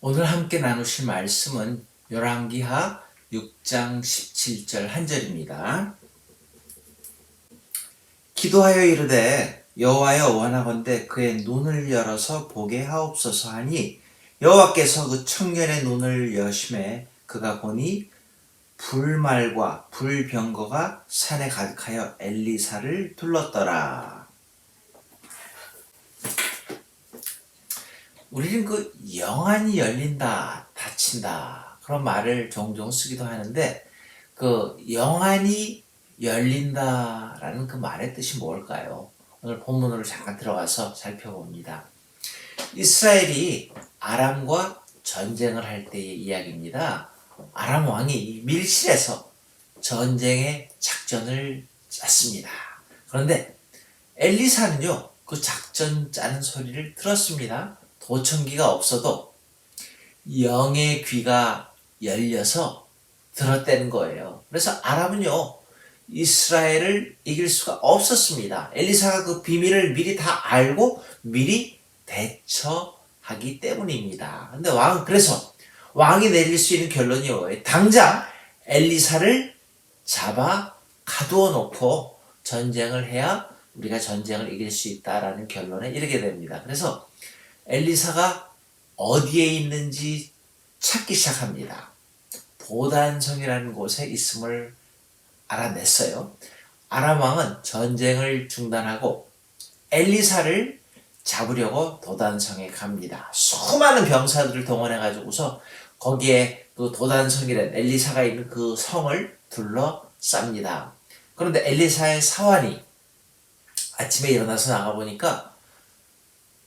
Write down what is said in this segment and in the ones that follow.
오늘 함께 나누실 말씀은 열왕기하 6장 17절 한 절입니다. 기도하여 이르되 여호와여 원하건대 그의 눈을 열어서 보게 하옵소서 하니 여호와께서 그 청년의 눈을 여심해 그가 보니 불말과 불병거가 산에 가득하여 엘리사를 둘렀더라. 우리는 그 영안이 열린다, 닫힌다 그런 말을 종종 쓰기도 하는데 그 영안이 열린다라는 그 말의 뜻이 뭘까요? 오늘 본문으로 잠깐 들어가서 살펴봅니다. 이스라엘이 아람과 전쟁을 할 때의 이야기입니다. 아람 왕이 밀실에서 전쟁의 작전을 짰습니다. 그런데 엘리사는요, 그 작전 짜는 소리를 들었습니다. 도청기가 없어도 영의 귀가 열려서 들었다는 거예요. 그래서 아람은요, 이스라엘을 이길 수가 없었습니다. 엘리사가 그 비밀을 미리 다 알고 미리 대처하기 때문입니다. 근데 그래서 왕이 내릴 수 있는 결론이 뭐예요? 당장 엘리사를 잡아 가두어 놓고 전쟁을 해야 우리가 전쟁을 이길 수 있다라는 결론에 이르게 됩니다. 그래서 엘리사가 어디에 있는지 찾기 시작합니다. 도단성이라는 곳에 있음을 알아냈어요. 아람 왕은 전쟁을 중단하고 엘리사를 잡으려고 도단성에 갑니다. 수많은 병사들을 동원해가지고서 거기에 그 도단성이란 엘리사가 있는 그 성을 둘러쌉니다. 그런데 엘리사의 사환이 아침에 일어나서 나가보니까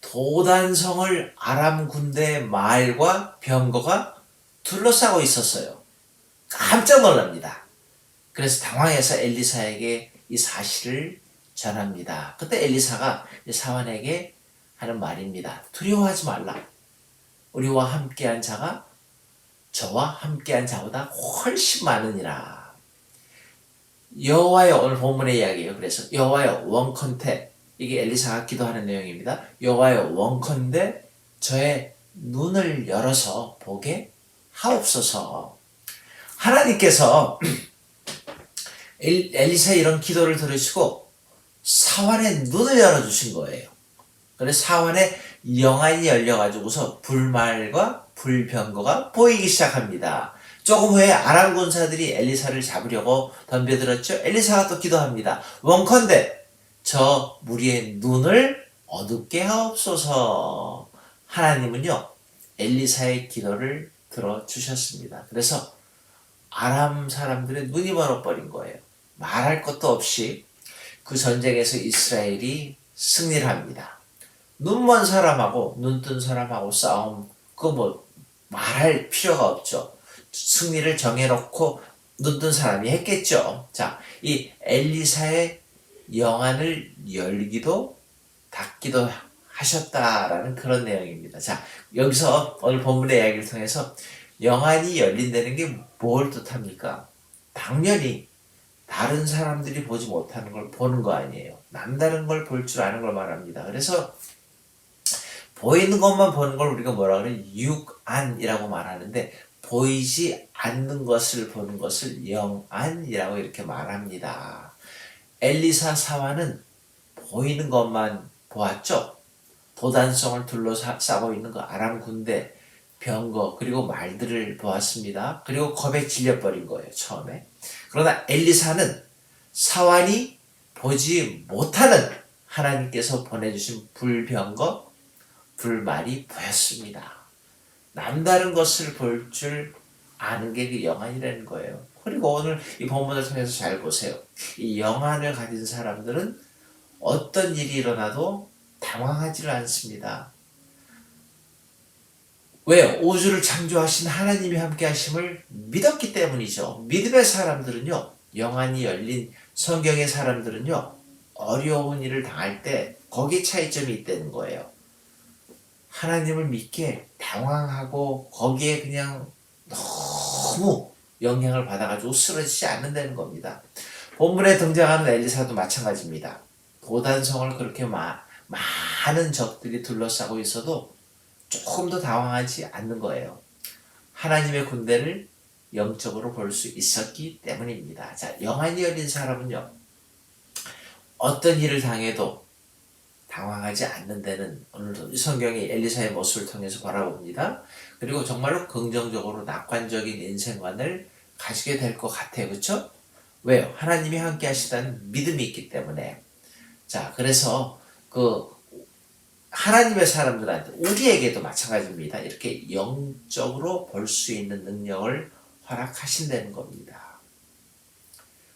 도단성을 아람 군대 말과 병거가 둘러싸고 있었어요. 깜짝 놀랍니다. 그래서 당황해서 엘리사에게 이 사실을 전합니다. 그때 엘리사가 사환에게 하는 말입니다. 두려워하지 말라. 우리와 함께한 자가 저와 함께한 자보다 훨씬 많으니라. 여호와여, 오늘 본문의 이야기예요. 그래서 여호와여 원컨대, 이게 엘리사가 기도하는 내용입니다. 여호와여 원컨대 저의 눈을 열어서 보게 하옵소서. 하나님께서 엘리사의 이런 기도를 들으시고 사환의 눈을 열어주신 거예요. 그래서 사환의 영안이 열려가지고서 불말과 불병거가 보이기 시작합니다. 조금 후에 아람 군사들이 엘리사를 잡으려고 덤벼들었죠. 엘리사가 또 기도합니다. 원컨대 저 무리의 눈을 어둡게 하옵소서. 하나님은요, 엘리사의 기도를 들어주셨습니다. 그래서 아람 사람들의 눈이 멀어버린 거예요. 말할 것도 없이 그 전쟁에서 이스라엘이 승리를 합니다. 눈먼 사람하고 눈뜬 사람하고 싸움, 그거 말할 필요가 없죠. 승리를 정해놓고 눈뜬 사람이 했겠죠. 자, 이 엘리사의 영안을 열기도 닫기도 하셨다라는 그런 내용입니다. 자, 여기서 오늘 본문의 이야기를 통해서 영안이 열린다는 게 뭘 뜻합니까? 당연히 다른 사람들이 보지 못하는 걸 보는 거 아니에요. 남다른 걸 볼 줄 아는 걸 말합니다. 그래서 보이는 것만 보는 걸 우리가 뭐라 그래요? 육안이라고 말하는데 보이지 않는 것을 보는 것을 영안이라고 이렇게 말합니다. 엘리사 사환은 보이는 것만 보았죠. 도단성을 둘러싸고 있는 그 아람 군대, 병거, 그리고 말들을 보았습니다. 그리고 겁에 질려버린 거예요, 처음에. 그러나 엘리사는 사환이 보지 못하는 하나님께서 보내주신 불병거, 불말이 보였습니다. 남다른 것을 볼 줄 아는 게 그 영안이라는 거예요. 그리고 오늘 이 본문을 통해서 잘 보세요. 이 영안을 가진 사람들은 어떤 일이 일어나도 당황하지를 않습니다. 왜? 우주를 창조하신 하나님이 함께 하심을 믿었기 때문이죠. 믿음의 사람들은요, 영안이 열린 성경의 사람들은요, 어려운 일을 당할 때 거기에 차이점이 있다는 거예요. 하나님을 믿기에 당황하고 거기에 그냥 너무 영향을 받아가지고 쓰러지지 않는다는 겁니다. 본문에 등장하는 엘리사도 마찬가지입니다. 도단성을 그렇게 많은 적들이 둘러싸고 있어도 조금도 당황하지 않는 거예요. 하나님의 군대를 영적으로 볼 수 있었기 때문입니다. 자, 영안이 열린 사람은요, 어떤 일을 당해도 당황하지 않는 데는 오늘도 이 성경이 엘리사의 모습을 통해서 바라봅니다. 그리고 정말로 긍정적으로 낙관적인 인생관을 가지게 될 것 같아요. 그렇죠? 왜요? 하나님이 함께 하시다는 믿음이 있기 때문에. 자, 그래서 하나님의 사람들한테, 우리에게도 마찬가지입니다. 이렇게 영적으로 볼 수 있는 능력을 허락하신다는 겁니다.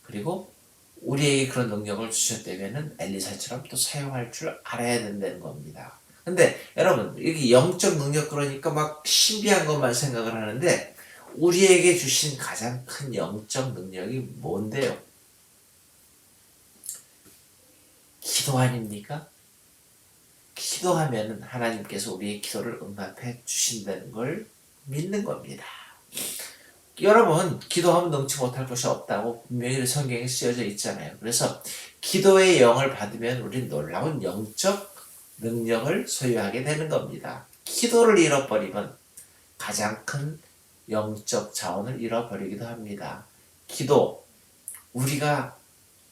그리고 우리에게 그런 능력을 주셨다면 엘리사처럼 또 사용할 줄 알아야 된다는 겁니다. 근데 여러분, 이렇게 영적 능력 그러니까 막 신비한 것만 생각을 하는데, 우리에게 주신 가장 큰 영적 능력이 뭔데요? 기도 아닙니까? 기도하면 하나님께서 우리의 기도를 응답해 주신다는 걸 믿는 겁니다. 여러분, 기도하면 능치 못할 것이 없다고 분명히 성경에 쓰여져 있잖아요. 그래서 기도의 영을 받으면 우리는 놀라운 영적 능력을 소유하게 되는 겁니다. 기도를 잃어버리면 가장 큰 영적 자원을 잃어버리기도 합니다. 기도, 우리가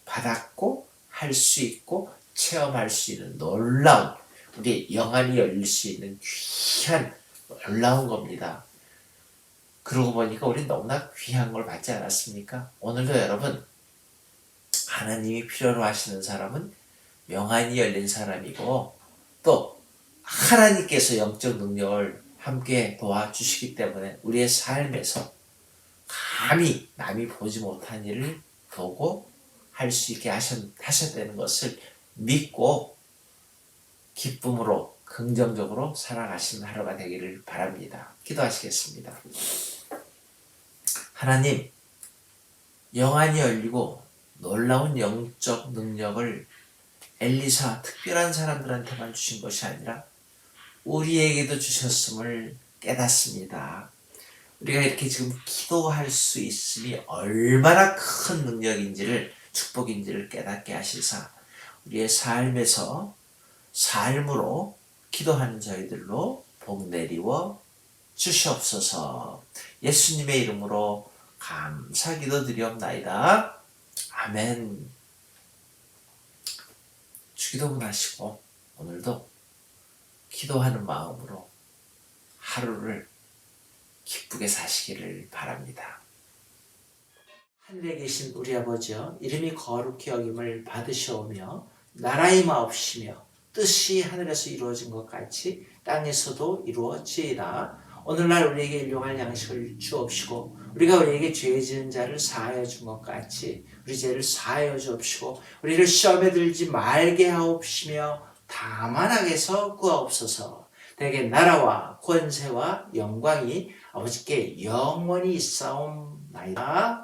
받았고 할 수 있고 체험할 수 있는 놀라운, 우리 영안이 열릴 수 있는 귀한 놀라운 겁니다. 그러고 보니까 우리 너무나 귀한 걸 받지 않았습니까? 오늘도 여러분, 하나님이 필요로 하시는 사람은 영안이 열린 사람이고, 또 하나님께서 영적 능력을 함께 도와주시기 때문에 우리의 삶에서 감히 남이 보지 못한 일을 보고 할 수 있게 하셨다는 것을 믿고 기쁨으로 긍정적으로 살아가시는 하루가 되기를 바랍니다. 기도하시겠습니다. 하나님, 영안이 열리고 놀라운 영적 능력을 엘리사 특별한 사람들한테만 주신 것이 아니라 우리에게도 주셨음을 깨닫습니다. 우리가 이렇게 지금 기도할 수 있음이 얼마나 큰 능력인지를, 축복인지를 깨닫게 하시사 우리의 삶에서 삶으로 기도하는 저희들로 복 내리워 주시옵소서. 예수님의 이름으로 감사 기도드리옵나이다. 아멘. 주기도문 하시고 오늘도 기도하는 마음으로 하루를 기쁘게 사시기를 바랍니다. 하늘에 계신 우리 아버지여, 이름이 거룩히 여김을 받으시오며 나라의 마옵시며 뜻이 하늘에서 이루어진 것 같이 땅에서도 이루어지이다. 오늘날 우리에게 일용할 양식을 주옵시고 우리가 우리에게 죄 지은 자를 사하여 준 것 같이 우리 죄를 사하여 주옵시고 우리를 시험에 들지 말게 하옵시며 다만 악에서 구하옵소서. 대개 나라와 권세와 영광이 아버지께 영원히 있사옵나이다.